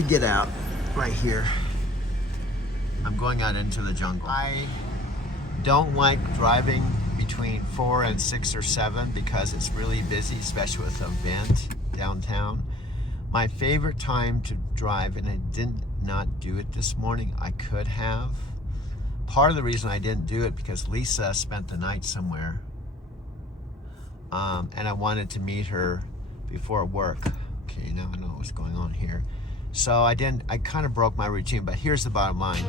to get out right here. I'm going out into the jungle. I don't like driving between 4 and 6 or 7 because it's really busy, especially with an event downtown. My favorite time to drive, and I did not do it this morning, I could have. Part of the reason I didn't do it because Lisa spent the night somewhere, and I wanted to meet her before work. Okay, now I know what's going on here. So I kind of broke my routine, but here's the bottom line.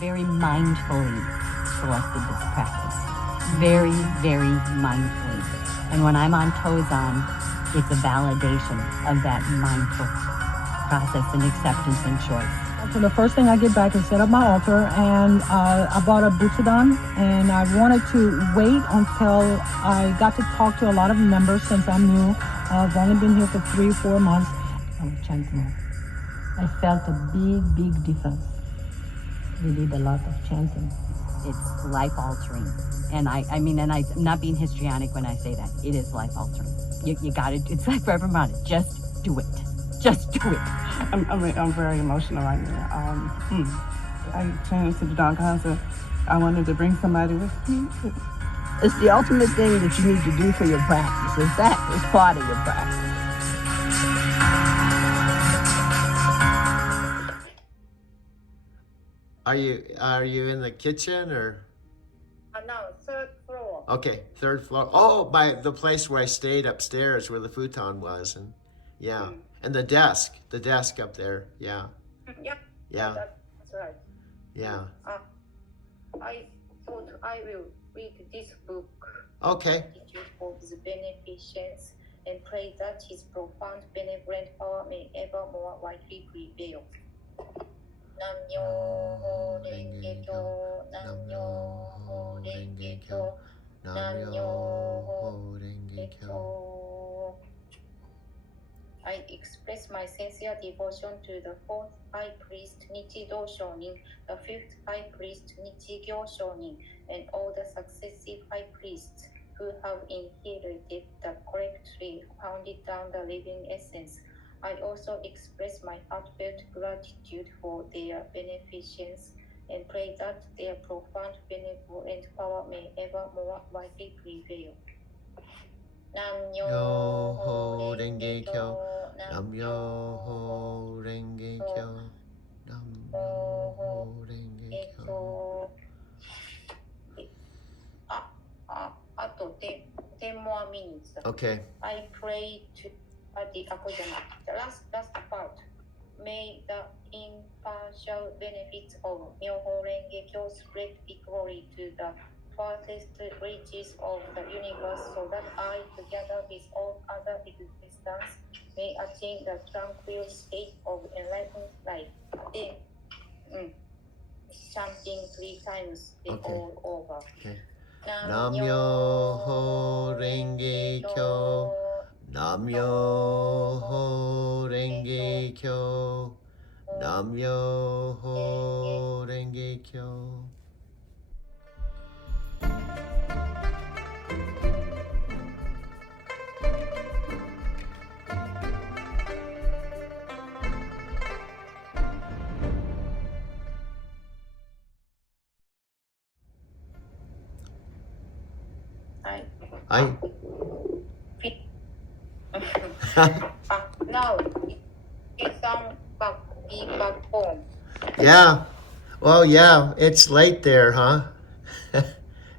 Very mindfully selected this practice. Very, very mindfully. And when I'm on Tozan, it's a validation of that mindful process and acceptance and choice. So the first thing I get back is set up my altar, and I bought a Butsudan, and I wanted to wait until I got to talk to a lot of members since I'm new. I've only been here for 3 or 4 months. I was chanting. I felt a big, big difference. We did a lot of chanting. It's life-altering. And I'm not being histrionic when I say that. It is life-altering. You got it. It's like Reverend Martin. Just do it. Just do it. I'm very emotional right now. I changed to the Don concert. I wanted to bring somebody with me. It's the ultimate thing that you need to do for your practice. Is that is part of your practice. Are you in the kitchen or? No, 3rd floor. Okay, 3rd floor. Oh, by the place where I stayed upstairs, where the futon was, and yeah, and the desk up there. Yeah. Yeah. Yeah. That's right. Yeah. I thought I will read this book. Okay. Institute of the Beneficence and pray that his profound benevolent power may evermore widely prevail. Nam-myoho Renge-kyo, Nam-myoho Renge-kyo, Nam-myoho Renge-kyo. I express my sincere devotion to the fourth High Priest Nichido Shonin, the fifth High Priest Nichigyo Shonin, and all the successive High Priests who have inherited the correctly handed down the living essence. I also express my heartfelt gratitude for their beneficence and pray that their profound benevolent power may evermore widely prevail. Nam-myoho Renge-kyo, Nam-myoho Renge-kyo, Nam-myoho Renge-kyo. あと10 more minutes. Okay. I pray to the last part. May the impartial benefits of Myoho Renge-kyo spread equally to the farthest reaches of the universe, so that I, together with all other existence, may attain the tranquil state of enlightened life. Chanting 3 times all over. Okay. Nam-myoho Renge-kyo, Nam-myoho Renge-kyo, Nam-myoho Renge-kyo. Now, it's back home. Yeah. Well, yeah, it's late there, huh?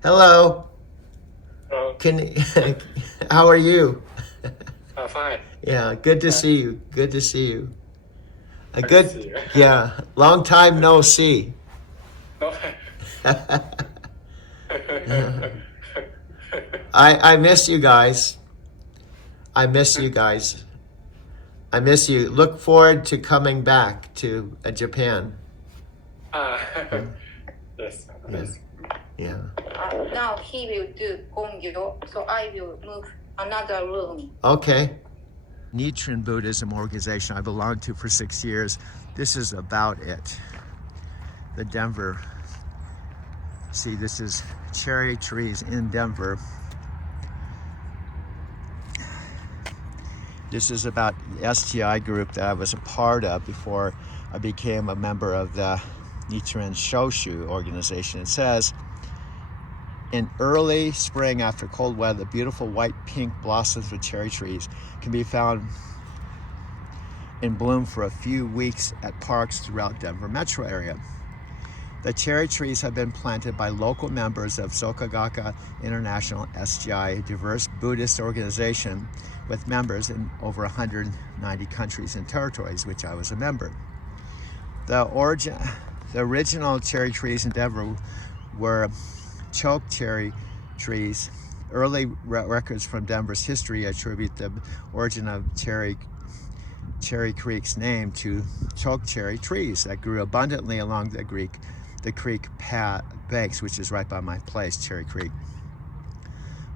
Hello. Hello. How are you? Fine. Yeah, good to see you. Good to see you. Good to see you. Yeah, long time no see. I miss you guys. I miss you guys. I miss you. Look forward to coming back to Japan. Yes. Yeah. Now he will do Gongyo, so I will move another room. Okay. Nichiren Buddhism organization I belonged to for 6 years. This is about it. The Denver. See, this is cherry trees in Denver. This is about the STI group that I was a part of before I became a member of the Nichiren Shoshu organization. It says, in early spring after cold weather, the beautiful white-pink blossoms of cherry trees can be found in bloom for a few weeks at parks throughout Denver metro area. The cherry trees have been planted by local members of Sokagaka International SGI, a diverse Buddhist organization with members in over 190 countries and territories, which I was a member. The original cherry trees in Denver were choke cherry trees. Early records from Denver's history attribute the origin of Cherry Creek's name to choke cherry trees that grew abundantly along the creek banks, which is right by my place, Cherry Creek.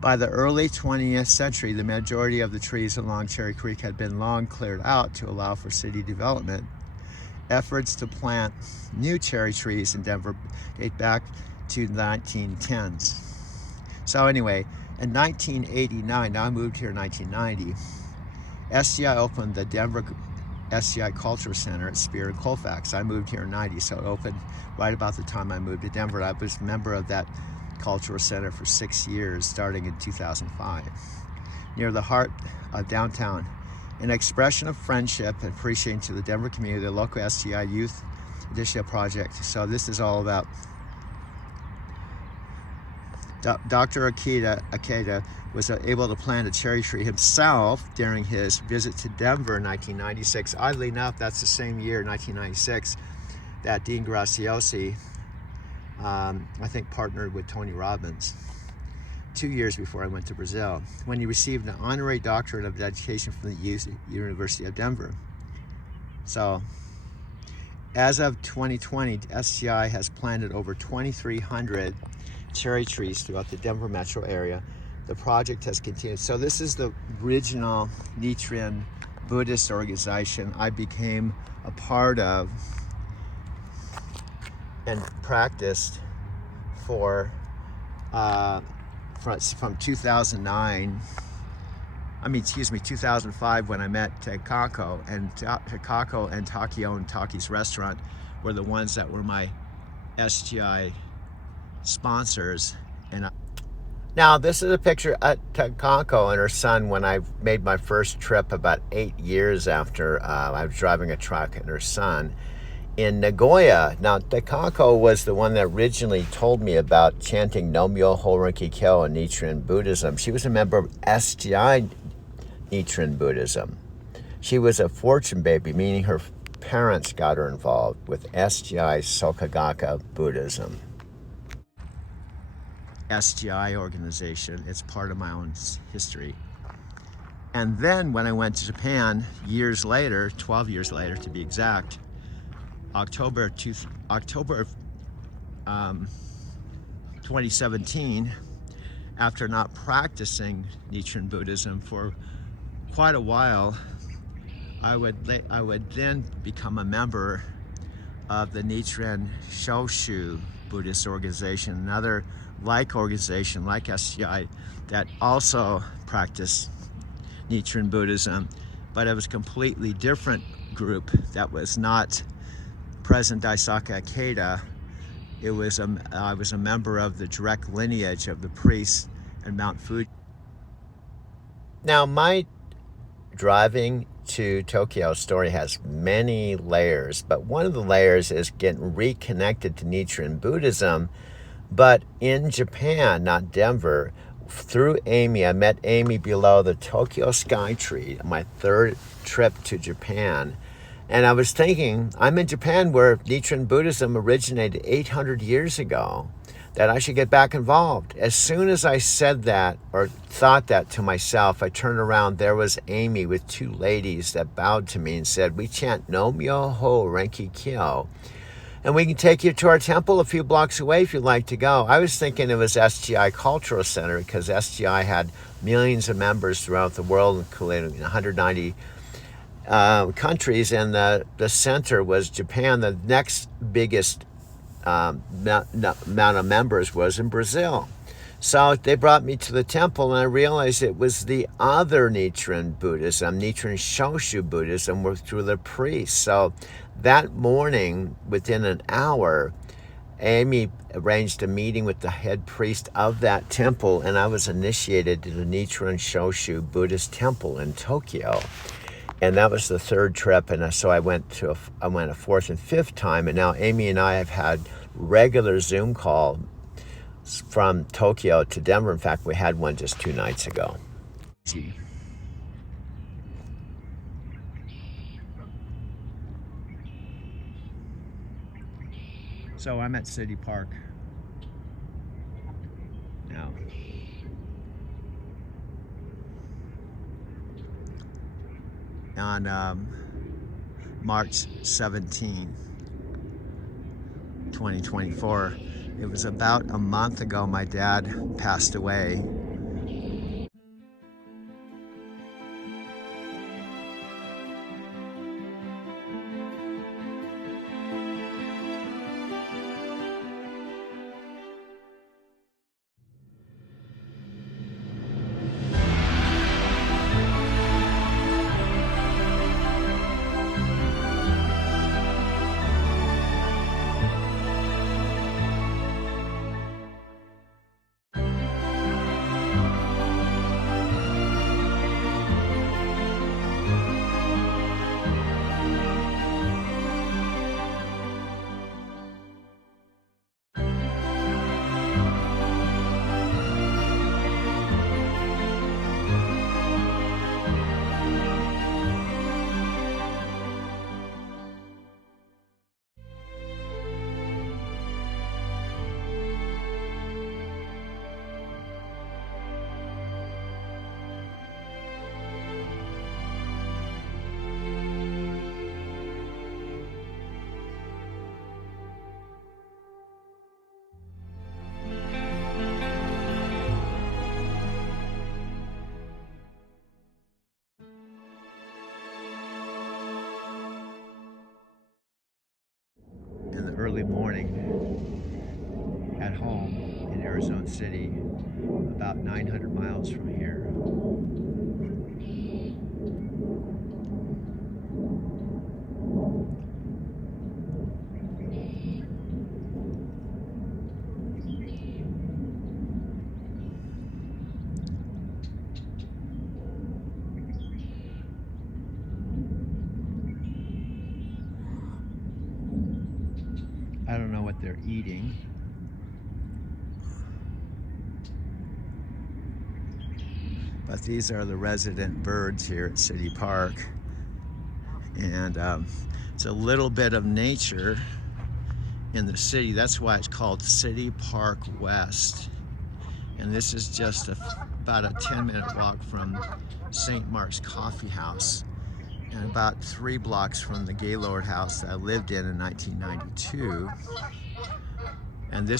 By the early 20th century, the majority of the trees along Cherry Creek had been long cleared out to allow for city development. Efforts to plant new cherry trees in Denver date back to the 1910s. So anyway, in 1989, now I moved here in 1990, SGI opened the Denver SGI Culture Center at Spear and Colfax. I moved here in 90, so it opened right about the time I moved to Denver. I was a member of that Cultural Center for 6 years, starting in 2005, near the heart of downtown. An expression of friendship and appreciation to the Denver community, the local SGI Youth Edition project. So this is all about Dr. Akeda was able to plant a cherry tree himself during his visit to Denver in 1996. Oddly enough, that's the same year, 1996, that Dean Graciosi, I think, partnered with Tony Robbins 2 years before I went to Brazil, when he received an honorary doctorate of education from the University of Denver. So, as of 2020, SGI has planted over 2,300 cherry trees throughout the Denver metro area. The project has continued. So this is the original Nichiren Buddhist organization I became a part of and practiced for from 2009. 2005 when I met Takako, and Takako and Takio and Taki's restaurant were the ones that were my SGI sponsors. And now this is a picture at Takako and her son when I made my first trip about 8 years after I was driving a truck, and her son in Nagoya. Now, Takako was the one that originally told me about chanting No-Myoho Renge Kyo in Nichiren Buddhism. She was a member of SGI Nichiren Buddhism. She was a fortune baby, meaning her parents got her involved with SGI Sokagaka Buddhism. SGI organization, it's part of my own history. And then when I went to Japan years later, 12 years later to be exact, October of 2017, after not practicing Nichiren Buddhism for quite a while, I would then become a member of the Nichiren Shoshu Buddhist organization, another organization like SGI that also practiced Nichiren Buddhism, but it was a completely different group that was not President Daisaka Ikeda. I was a member of the direct lineage of the priests in Mount Fuji. Now, my driving to Tokyo story has many layers, but one of the layers is getting reconnected to Nichiren Buddhism, but in Japan, not Denver. Through Amy, I met Amy below the Tokyo Sky Tree on my third trip to Japan. And I was thinking, I'm in Japan where Nichiren Buddhism originated 800 years ago, that I should get back involved. As soon as I said that or thought that to myself, I turned around, there was Amy with two ladies that bowed to me and said, we chant No-Myoho Renge Kyo, and we can take you to our temple a few blocks away if you'd like to go. I was thinking it was SGI Cultural Center because SGI had millions of members throughout the world, including 190 countries, and the center was Japan. The next biggest amount of members was in Brazil. So they brought me to the temple, and I realized it was the other Nichiren Buddhism, Nichiren Shoshu Buddhism, were through the priests. So that morning, within an hour, Amy arranged a meeting with the head priest of that temple, and I was initiated to the Nichiren Shoshu Buddhist temple in Tokyo. And that was the third trip, and so I went a fourth and fifth time, and now Amy and I have had regular Zoom call from Tokyo to Denver. In fact, we had one just 2 nights ago. So I'm at City Park now. On March 17, 2024. It was about a month ago my dad passed away. early morning at home in Arizona City, about 900 miles from here. I don't know what they're eating. But these are the resident birds here at City Park. And it's a little bit of nature in the city. That's why it's called City Park West. And this is just about a 10-minute walk from St. Mark's Coffee House, and about 3 blocks from the Gaylord house that I lived in 1992. And this